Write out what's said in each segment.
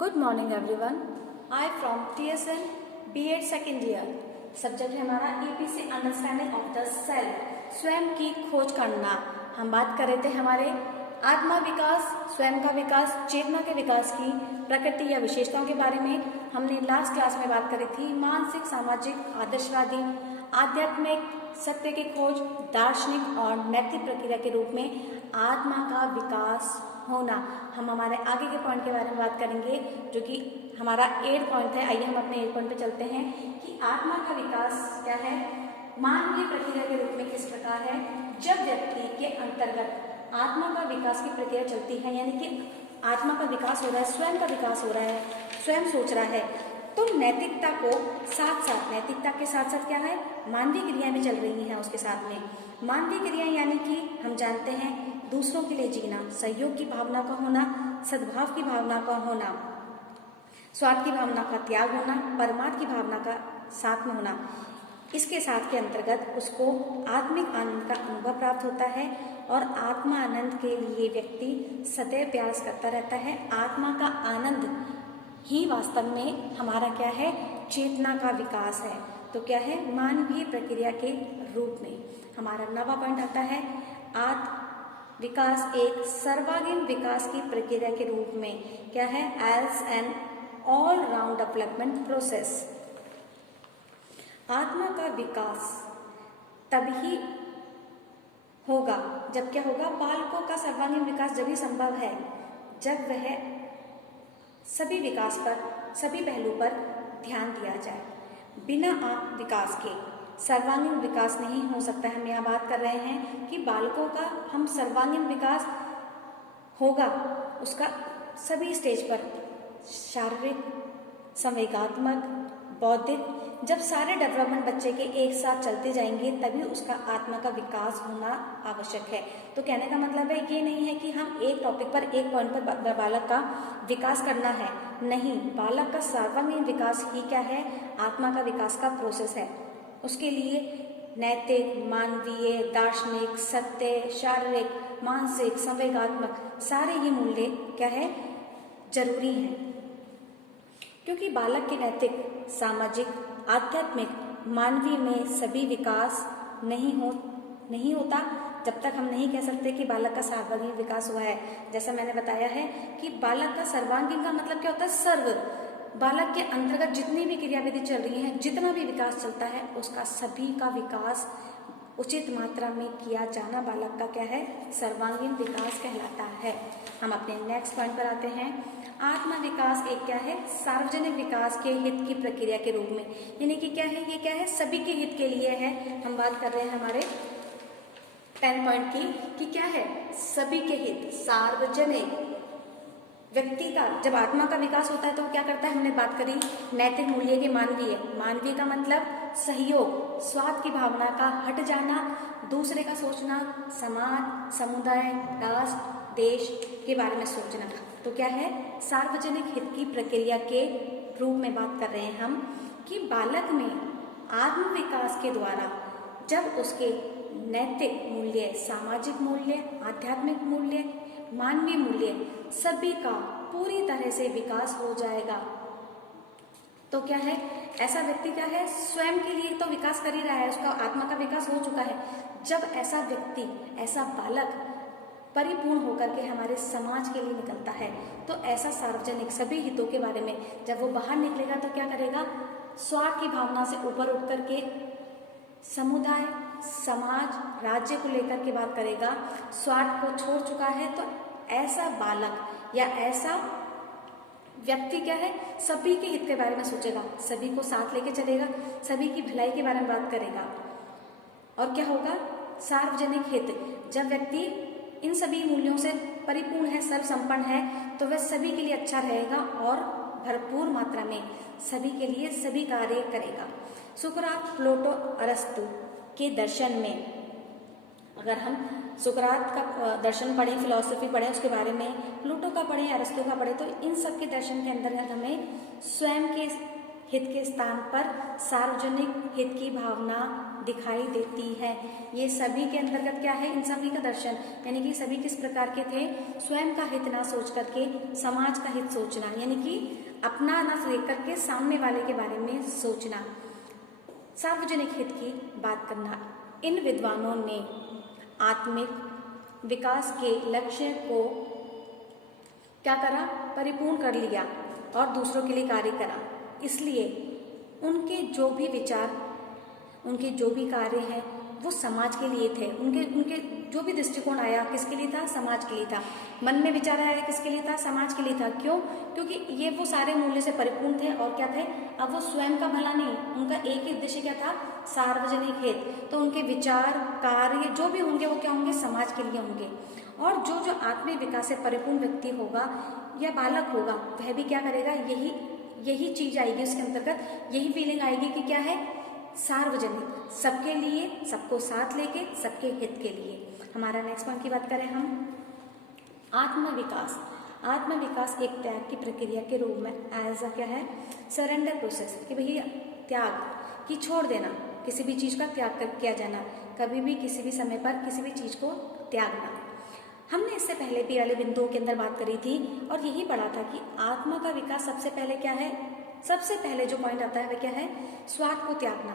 Good morning everyone. I from TSN B.Ed second year. Subject है हमारा EPC understanding of the self, स्वयं की खोज करना। हम बात कर रहे थे हमारे आत्मा विकास, स्वयं का विकास, चेतना के विकास की प्रकृति या विशेषताओं के बारे में। हमने लास्ट क्लास में बात करी थी मानसिक, सामाजिक, आदर्शवादी, आध्यात्मिक, सत्य की खोज, दार्शनिक और नैतिक प्रक्रिया के रूप में आत्मा का विकास होना। हम हमारे आगे के पॉइंट के बारे में बात करेंगे जो कि हमारा 8 पॉइंट है। आइए हम अपने 8 पॉइंट पे चलते हैं कि आत्मा का विकास क्या है, मानवीय प्रक्रिया के रूप में किस प्रकार है। जब व्यक्ति के अंतर्गत आत्मा का विकास की प्रक्रिया चलती है, यानी कि आत्मा का विकास हो रहा है, स्वयं का विकास हो रहा है, स्वयं सोच रहा है, तो नैतिकता को साथ साथ, नैतिकता के साथ साथ क्या है, मानवीय क्रियाएं भी चल रही हैं उसके साथ में। मानवीय क्रियाएं यानी कि हम जानते हैं दूसरों के लिए जीना, सहयोग की भावना का होना, सद्भाव की भावना का होना, स्वार्थ की भावना का त्याग होना, परमार्थ की भावना का साथ में होना। इसके साथ के अंतर्गत उसको आत्मिक आनंद का अनुभव प्राप्त होता है और आत्मा आनंद के लिए व्यक्ति सदैव प्रयास करता रहता है। आत्मा का आनंद ही वास्तव में हमारा क्या है, चेतना का विकास है। तो क्या है, मानवीय प्रक्रिया के रूप में हमारा 9वां पॉइंट आता है, आत्म विकास एक सर्वांगीण विकास की प्रक्रिया के रूप में क्या है, as an all round development process. आत्मा का विकास तभी होगा जब क्या होगा, बालकों का सर्वांगीण विकास जब ही संभव है जब वह सभी विकास पर, सभी पहलू पर ध्यान दिया जाए। बिना विकास के सर्वांगीण विकास नहीं हो सकता है। हम यहाँ बात कर रहे हैं कि बालकों का हम सर्वांगीण विकास होगा उसका सभी स्टेज पर, शारीरिक, संवेगात्मक, बौद्धिक, जब सारे डेवलपमेंट बच्चे के एक साथ चलते जाएंगे तभी उसका आत्मा का विकास होना आवश्यक है। तो कहने का मतलब है ये नहीं है कि हम एक टॉपिक पर, एक पॉइंट पर बालक का विकास करना है, नहीं, बालक का सर्वांगीण विकास ही क्या है, आत्मा का विकास का प्रोसेस है। उसके लिए नैतिक, मानवीय, दार्शनिक, सत्य, शारीरिक, मानसिक, संवेगात्मक सारे ही मूल्य क्या है, जरूरी हैं। क्योंकि बालक के नैतिक, सामाजिक, आध्यात्मिक, मानवीय में सभी विकास नहीं होता जब तक हम नहीं कह सकते कि बालक का सर्वांगीण विकास हुआ है। जैसा मैंने बताया है कि बालक का सर्वांगीण का मतलब क्या होता है, सर्व, बालक के अंतर्गत जितनी भी क्रियाविधि चल रही है, जितना भी विकास चलता है, उसका सभी का विकास उचित मात्रा में किया जाना बालक का क्या है, सर्वांगीण विकास कहलाता है। हम अपने नेक्स्ट पॉइंट पर आते हैं, आत्मा विकास एक क्या है, सार्वजनिक विकास के हित की प्रक्रिया के रूप में, यानी कि क्या है, ये क्या है, सभी के हित के लिए है। हम बात कर रहे हैं हमारे 10 पॉइंट की कि क्या है, सभी के हित, सार्वजनिक। व्यक्ति का जब आत्मा का विकास होता है तो क्या करता है, हमने बात करी नैतिक मूल्य के, मानवीय, मानवीय का मतलब सहयोग, स्वार्थ की भावना का हट जाना, दूसरे का सोचना, समाज, समुदाय, राष्ट्र, देश के बारे में सोचना। तो क्या है, सार्वजनिक हित की प्रक्रिया के रूप में बात कर रहे हैं हम कि बालक में आत्म विकास के द्वारा जब उसके नैतिक मूल्य, सामाजिक मूल्य, आध्यात्मिक मूल्य, मानवीय मूल्य सभी का पूरी तरह से विकास हो जाएगा, तो क्या है, ऐसा व्यक्ति क्या है, स्वयं के लिए तो विकास कर ही रहा है, उसका आत्मा का विकास हो चुका है। जब ऐसा व्यक्ति, ऐसा बालक परिपूर्ण होकर के हमारे समाज के लिए निकलता है, तो ऐसा सार्वजनिक सभी हितों के बारे में जब वो बाहर निकलेगा तो क्या करेगा, स्वार्थ की भावना से ऊपर उठ करके समुदाय, समाज, राज्य को लेकर के बात करेगा, स्वार्थ को छोड़ चुका है। तो ऐसा बालक या ऐसा व्यक्ति क्या है, सभी के हित के बारे में सोचेगा, सभी को साथ लेके चलेगा, सभी की भलाई के बारे में बात करेगा। और क्या होगा, सार्वजनिक हित, जब व्यक्ति इन सभी मूल्यों से परिपूर्ण है, सर्वसंपन्न है, तो वह सभी के लिए अच्छा रहेगा और भरपूर मात्रा में सभी के लिए सभी कार्य करेगा। सुकरात, प्लेटो, अरस्तु के दर्शन में अगर हम सुकरात का दर्शन पढ़ें, फिलॉसफी पढ़ें, उसके बारे में प्लेटो का पढ़ें, अरस्तु का पढ़ें, तो इन सब के दर्शन के अंदर हमें स्वयं के हित के स्थान पर सार्वजनिक हित की भावना दिखाई देती है। ये सभी के अंतर्गत क्या है, इन सभी का दर्शन, यानी कि सभी किस प्रकार के थे, स्वयं का हित ना सोच करके समाज का हित सोचना, यानी कि अपना ना देख करके सामने वाले के बारे में सोचना, सार्वजनिक हित की बात करना। इन विद्वानों ने आत्मिक विकास के लक्ष्य को क्या करा, परिपूर्ण कर लिया और दूसरों के लिए कार्य करा। इसलिए उनके जो भी विचार, उनके जो भी कार्य हैं वो समाज के लिए थे। उनके जो भी दृष्टिकोण आया किसके लिए था, समाज के लिए था। मन में विचार आया किसके लिए था, समाज के लिए था। क्यों? क्योंकि ये वो सारे मूल्य से परिपूर्ण थे और क्या थे, अब वो स्वयं का भला नहीं, उनका एक ही उद्देश्य क्या था, सार्वजनिक हित। तो उनके विचार कार्य जो भी होंगे वो क्या होंगे, समाज के लिए होंगे। और जो आत्मिक विकास से परिपूर्ण व्यक्ति होगा या बालक होगा वह भी क्या करेगा, यही चीज आएगी उसके अंतर्गत, यही फीलिंग आएगी कि क्या है, सार्वजनिक, सबके लिए, सबको साथ लेके, सबके हित के लिए। हमारा नेक्स्ट पॉइंट की बात करें हम, आत्मविकास। आत्मविकास एक त्याग की प्रक्रिया के रूप में एज क्या है, सरेंडर प्रोसेस, कि भैया त्याग कि छोड़ देना, किसी भी चीज का त्याग किया जाना, कभी भी किसी भी समय पर किसी भी चीज को त्यागना। हमने इससे पहले भी वाले बिंदुओं के अंदर बात करी थी और यही पढ़ा था कि आत्मा का विकास सबसे पहले क्या है, सबसे पहले जो पॉइंट आता है वह क्या है, स्वार्थ को त्यागना।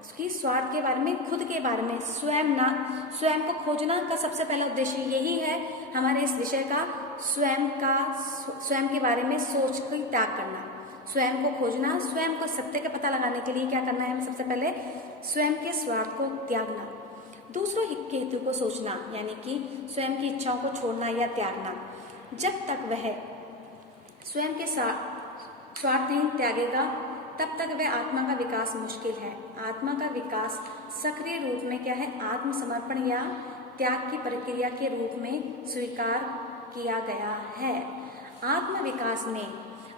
उसकी स्वार्थ के बारे में, खुद के बारे में, स्वयं को खोजना का सबसे पहला उद्देश्य यही है हमारे इस विषय का, स्वयं के बारे में सोच को त्याग करना, स्वयं को खोजना, स्वयं को सत्य का पता लगाने के लिए क्या करना है, हमें सबसे पहले स्वयं के स्वार्थ को त्यागना। दूसरों के हेतु को सोचना, यानी कि स्वयं की इच्छाओं को छोड़ना या त्यागना। जब तक वह स्वयं के स्वार्थ नहीं त्यागेगा तब तक वह आत्मा का विकास मुश्किल है। आत्मा का विकास सक्रिय रूप में क्या है, आत्मसमर्पण या त्याग की प्रक्रिया के रूप में स्वीकार किया गया है।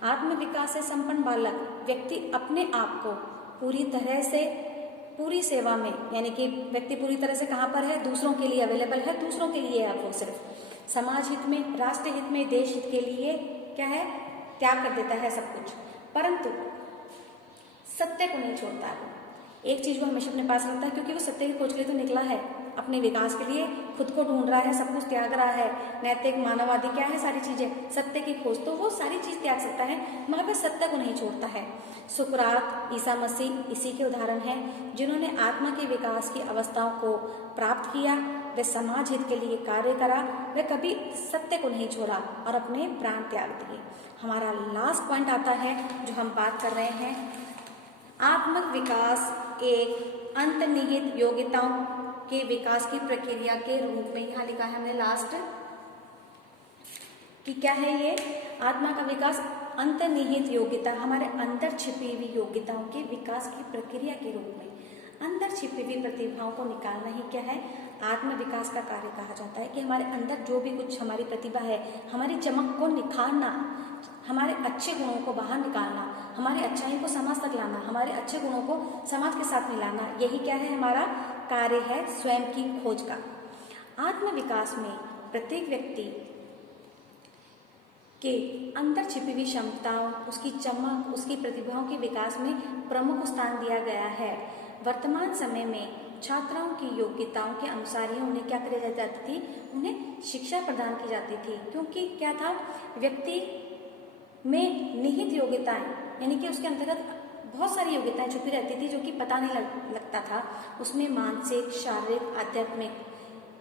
आत्मविकास से संपन्न बालक व्यक्ति अपने आप को पूरी तरह से पूरी सेवा में, यानी कि व्यक्ति पूरी तरह से कहाँ पर है, दूसरों के लिए अवेलेबल है, दूसरों के लिए आप वो सिर्फ समाज हित में, राष्ट्र हित में, देश हित के लिए क्या है, त्याग कर देता है सब कुछ, परंतु सत्य को नहीं छोड़ता है। एक चीज वो हमेशा अपने पास रखता है, क्योंकि वो सत्य की खोज के लिए तो निकला है, अपने विकास के लिए खुद को ढूंढ रहा है, सब कुछ त्याग रहा है, नैतिक मानववादी क्या है, सारी चीजें सत्य की खोज, तो वो सारी चीज त्याग सकता है मगर वह सत्य को नहीं छोड़ता है। सुकरात, ईसा मसीह इसी के उदाहरण हैं, जिन्होंने आत्मा के विकास की अवस्थाओं को प्राप्त किया, वे समाज हित के लिए कार्य करा, वे कभी सत्य को नहीं छोड़ा और अपने प्राण त्याग दिए। हमारा लास्ट पॉइंट आता है जो हम बात कर रहे हैं, आत्मिक विकास एक अंतर्निहित योग्यताओं के विकास की प्रक्रिया के रूप में, यहाँ लिखा है हमने लास्ट कि क्या है ये, आत्मा का विकास अंतर्निहित योग्यता, हमारे अंदर छिपी हुई योग्यताओं के विकास की प्रक्रिया के रूप में, अंदर छिपी हुई प्रतिभाओं को निकालना ही क्या है, आत्म विकास का कार्य कहा जाता है। कि हमारे अंदर जो भी कुछ हमारी प्रतिभा है, हमारी चमक को निखारना, हमारे अच्छे गुणों को बाहर निकालना, हमारी अच्छाई को समाज तक लाना, हमारे अच्छे गुणों को समाज के साथ मिलाना, यही क्या है, हमारा कार्य है स्वयं की खोज का। आत्म विकास में प्रत्येक व्यक्ति के अंदर छिपी हुई क्षमताओं, उसकी चमक, उसकी प्रतिभाओं के विकास में प्रमुख स्थान दिया गया है। वर्तमान समय में छात्राओं की योग्यताओं के अनुसार ही उन्हें क्या करी जाती थी, उन्हें शिक्षा प्रदान की जाती थी। क्योंकि क्या था, व्यक्ति में निहित योग्यताएं, यानी कि उसके अंतर्गत बहुत सारी योग्यताएं छुपी रहती थी जो कि पता नहीं लगता था, उसमें मानसिक, शारीरिक, आध्यात्मिक,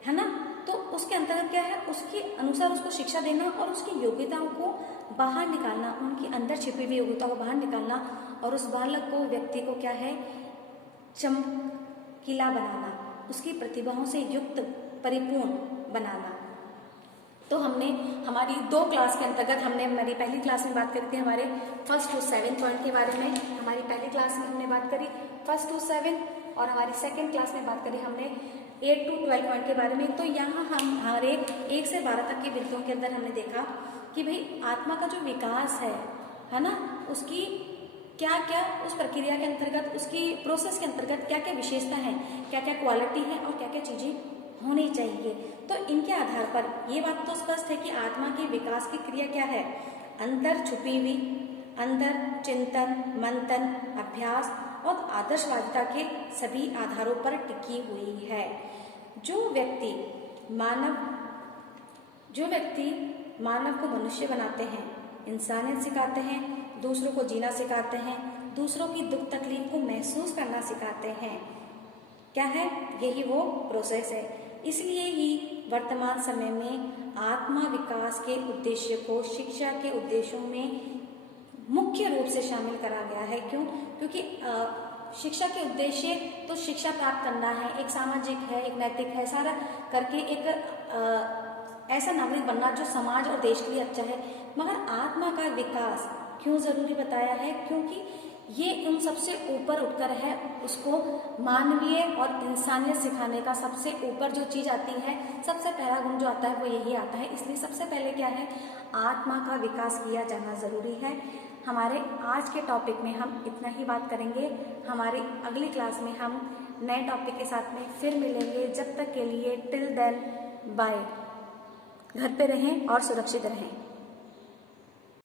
है ना, तो उसके अंतर्गत क्या है, उसके अनुसार उसको शिक्षा देना और उसकी योग्यताओं को बाहर निकालना, उनकी अंदर छिपी हुई योग्यता को बाहर निकालना और उस बालक को, व्यक्ति को क्या है, चमकीला बनाना, उसकी प्रतिभाओं से युक्त परिपूर्ण बनाना। तो हमने हमारी 2 क्लास के अंतर्गत, हमने हमारी पहली क्लास में बात करी थी हमारे 1st to 7th पॉइंट के बारे में, हमारी पहली क्लास में हमने बात करी 1st to 7 और हमारी 2nd क्लास में बात करी हमने 8 to 12 पॉइंट के बारे में। तो यहाँ हम हमारे 1 से 12 तक के बिंदुओं के अंदर हमने देखा कि भाई आत्मा का जो विकास है ना, उसकी क्या क्या उस प्रक्रिया के अंतर्गत, उसकी प्रोसेस के अंतर्गत क्या क्या विशेषता है, क्या क्या क्वालिटी है और क्या क्या चीजें होनी चाहिए। तो इनके आधार पर ये बात तो स्पष्ट है कि आत्मा के विकास की क्रिया क्या है, अंदर छुपी हुई, अंदर चिंतन, मंथन, अभ्यास और आदर्शवादिता के सभी आधारों पर टिकी हुई है। जो व्यक्ति मानव को मनुष्य बनाते हैं, इंसानियत सिखाते हैं, दूसरों को जीना सिखाते हैं, दूसरों की दुख तकलीफ को महसूस करना सिखाते हैं, क्या है, यही वो प्रोसेस है। इसलिए ही वर्तमान समय में आत्मा विकास के उद्देश्य को शिक्षा के उद्देश्यों में मुख्य रूप से शामिल करा गया है। क्यों? क्योंकि शिक्षा के उद्देश्य तो शिक्षा प्राप्त करना है, एक सामाजिक है, एक नैतिक है, सारा करके एक ऐसा नागरिक बनना जो समाज और देश के लिए अच्छा है। मगर आत्मा का विकास क्यों जरूरी बताया है? क्योंकि ये उन सबसे ऊपर उठकर है, उसको मानवीय और इंसानियत सिखाने का सबसे ऊपर जो चीज आती है, सबसे पहला गुण जो आता है वो यही आता है। इसलिए सबसे पहले क्या है, आत्मा का विकास किया जाना जरूरी है। हमारे आज के टॉपिक में हम इतना ही बात करेंगे। हमारी अगली क्लास में हम नए टॉपिक के साथ में फिर मिलेंगे। जब तक के लिए टिल देन बाय। घर पे रहें और सुरक्षित रहें।